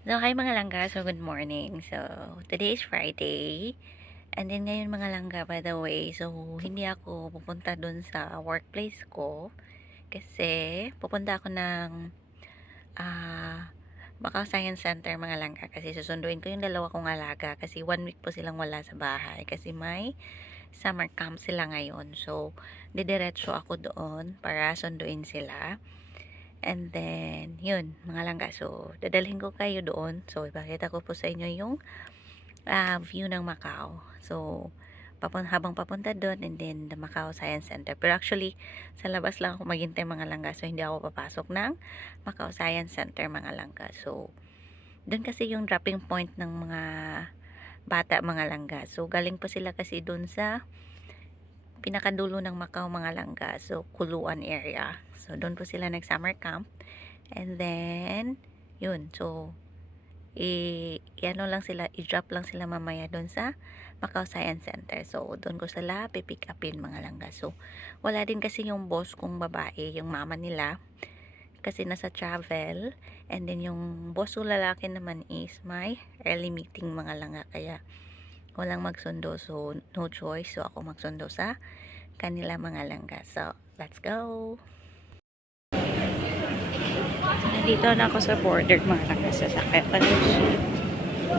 So, hi mga langga. So, good morning. So, today is Friday. And then ngayon mga langga, by the way, so, hindi ako pupunta dun sa workplace ko. Kasi, pupunta ako ng Macau Science Center mga langga. Kasi susunduin ko yung dalawa kong alaga. Kasi 1 week po silang wala sa bahay. Kasi may summer camp sila ngayon. So, didiretso ako doon para sunduin sila. And then, yun, mga langga. So, dadalhin ko kayo doon. So, ipakita ko po sa inyo yung view ng Macau. So, habang papunta doon, and then the Macau Science Center. Pero actually, sa labas lang ako maghintay mga langga. So, hindi ako papasok ng Macau Science Center mga langga. So, doon kasi yung dropping point ng mga bata mga langga. So, galing po sila kasi doon sa pinakadulo ng Macau mga langga. So, Kuluan area. So, doon po sila nag-summer camp. And then, yun. So, i-ano lang sila, i-drop lang sila mamaya doon sa Macau Science Center. So, doon ko sila pipick upin mga langga. So, wala din kasi yung boss kong babae, yung mama nila. Kasi nasa travel. And then, yung boss ko lalaki naman is may early meeting mga langga. Kaya, walang magsundo. So, no choice. So, ako magsundo sa kanila mga langga. So, let's go! Nandito na ako sa border mga langga. Sasakay pa ng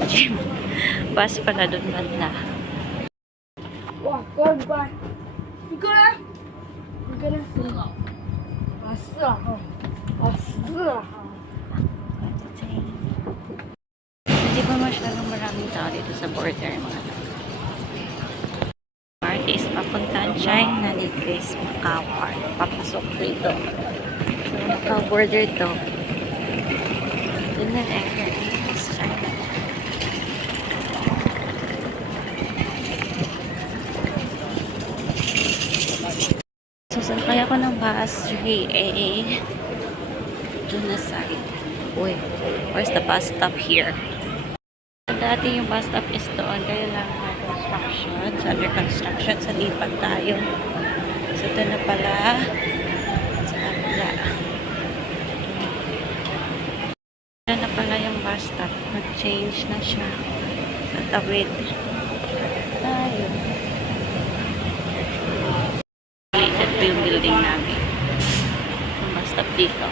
gym. Bus pala doon banda. Wah, korban. Ikaw na sila. Asla. Asla. Hindi pa masyadong maraming tao dito sa border mga langga. Park is papuntaan China ni Grace Macau Park. Papasok dito. So, Macau border to. Doon na area is China. So, sakay ako ng bus JA. Doon na side. Uy, where's the bus stop here? Dati yung bus stop is doon. Kaya lang construction. So, under construction. Sa lipat tayo. So, doon na pala. Sa kabila. Doon na pala yung bus stop. Nag-change na siya. Natawid. Tayo. Ito yung building namin. Yung bus stop dito.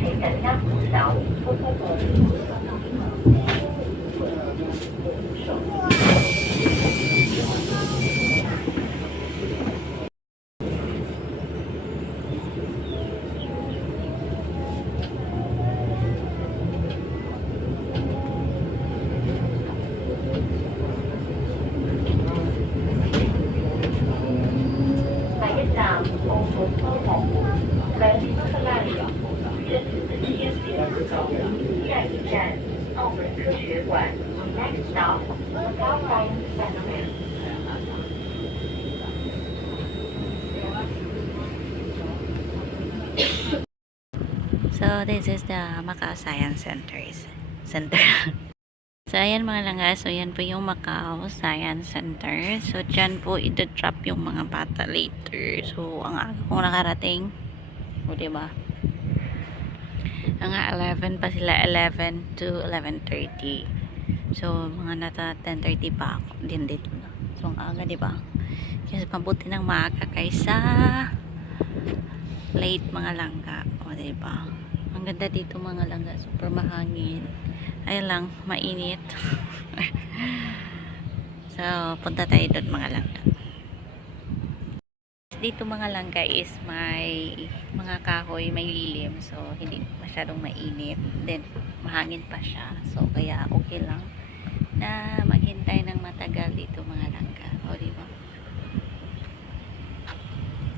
请等下扶小。下一站，澳門科學，兩點出來。這次的天氣下一站，澳門科學館。Next stop, Macau Science Center. So, this is the Macau Science Center. So, ayan mga langga. So, yan po yung Macau Science Center. So, dyan po ito-drop yung mga bata later. So, ang aga kong nakarating. O, diba? Ang 11 pa sila. 11 to 11:30. So, mga nata 10:30 pa ako din dito na. So, ang aga, diba? Kasi mabuti ng maaga kaysa late mga langga. O, diba? Ang ganda dito mga langga. Super mahangin. Ayun lang, mainit. So, punta tayo doon mga langga. Dito mga langga is may mga kahoy, may lilim. So, hindi masyadong mainit. Then, mahangin pa siya. So, kaya okay lang na maghintay ng matagal dito mga langga. O, diba?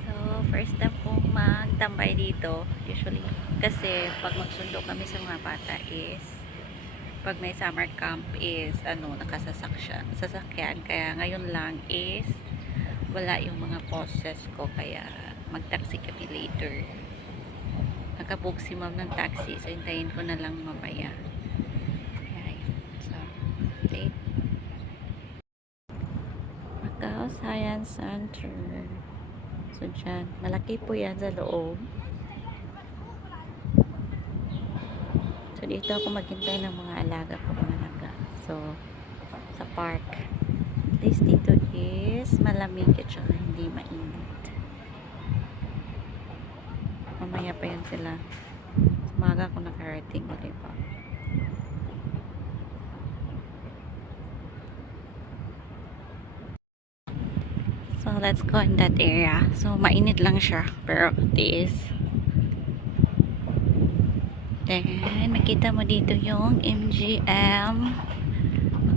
So, first time kong magtambay dito. Usually, kasi pag magsundo kami sa mga bata is pag may summer camp is sasakyan. Kaya ngayon lang is wala yung mga boses ko, kaya mag-taxi kami later. Nakabook si ma'am ng taxi, so hintayin ko na lang mamaya. Kaya so, late. Macau Science Center. So dyan, malaki po yan sa loob. So, dito ako maghintay ng mga alaga ko, mga alaga. So, sa park. At least dito is malamig at saka hindi mainit. Mamaya pa yan sila. Umaga ako nakarating, o diba? So, let's go in that area. So, mainit lang siya. Pero, this then, makita mo dito yung MGM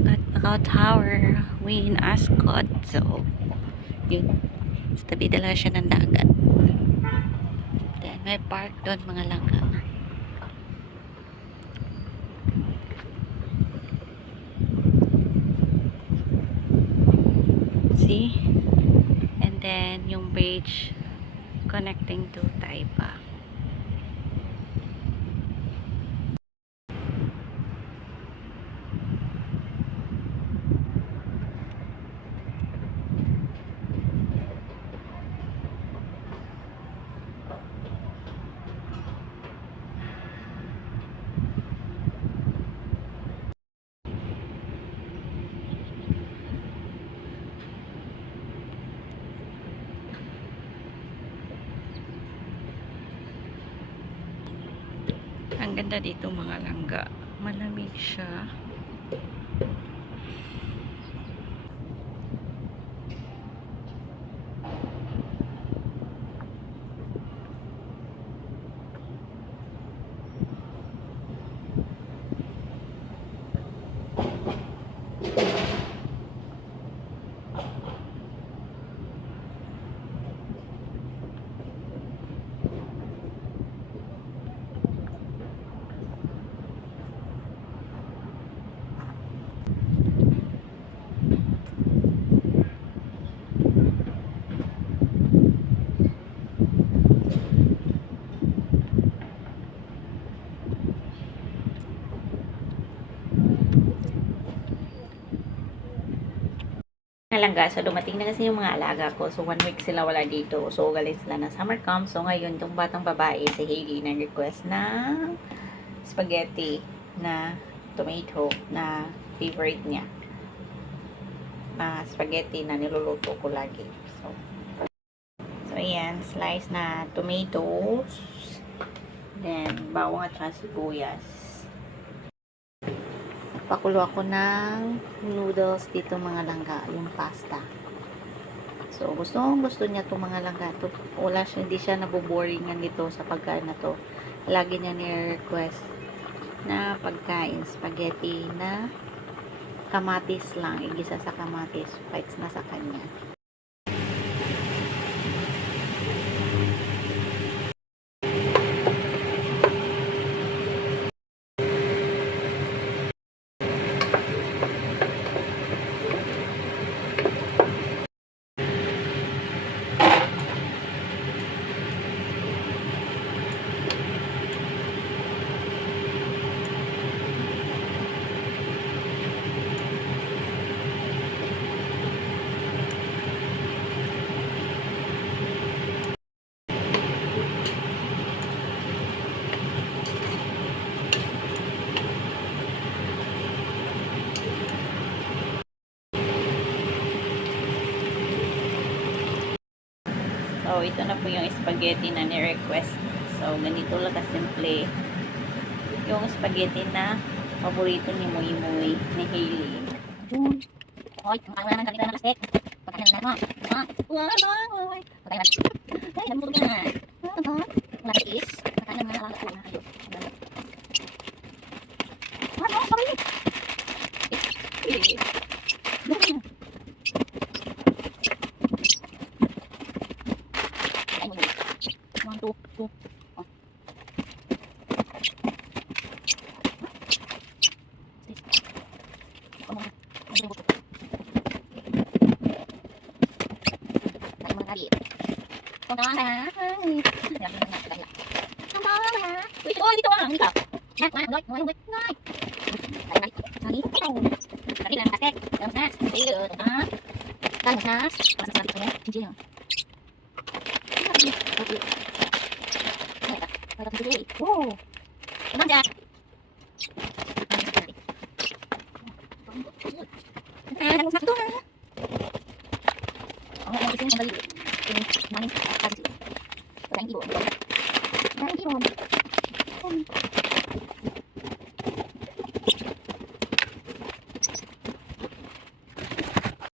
Macau Tower Win Ascot. So, yun. Sa tabi talaga siya ng dagat. Then, may park doon mga langga. See? And then, yung bridge connecting to Taipa. Ang ganda dito mga langga. Malamig siya. Langga. So, dumating na kasi yung mga alaga ko. So, 1 week sila wala dito. So, galing sila ng summer camp. So, ngayon, itong batang babae, si Hailey, nag-request ng spaghetti na tomato na favorite niya. Spaghetti na niluluto ko lagi. So, ayan. Slice na tomatoes. Then, bawang at saka sibuyas. Pakulo ako ng noodles dito mga langga, yung pasta. So, gusto niya itong mga langga. Hindi siya naboboringan dito sa pagkain na to. Lagi niya ni-request na pagkain, spaghetti na kamatis lang. Igisa sa kamatis. Fights na sa kanya. So, ito na po yung spaghetti na ni-request. So, ganito lang kasimple. Yung spaghetti na paborito ni Muy Muy, ni Hailey. Yun. Hoy, kumakain naman kami ng kasket. Pagkain naman mo. Wow. Pagkain naman. Ay, namutog na. Wala ka is. Pagkain naman na lang ako na kayo. Ano? Sorry. One, two, two. Oh. Oh, gimana? Ada satu kan? Oh, mau kesini kembali. Ini manis kasih. Orang ibu. Orang ibu.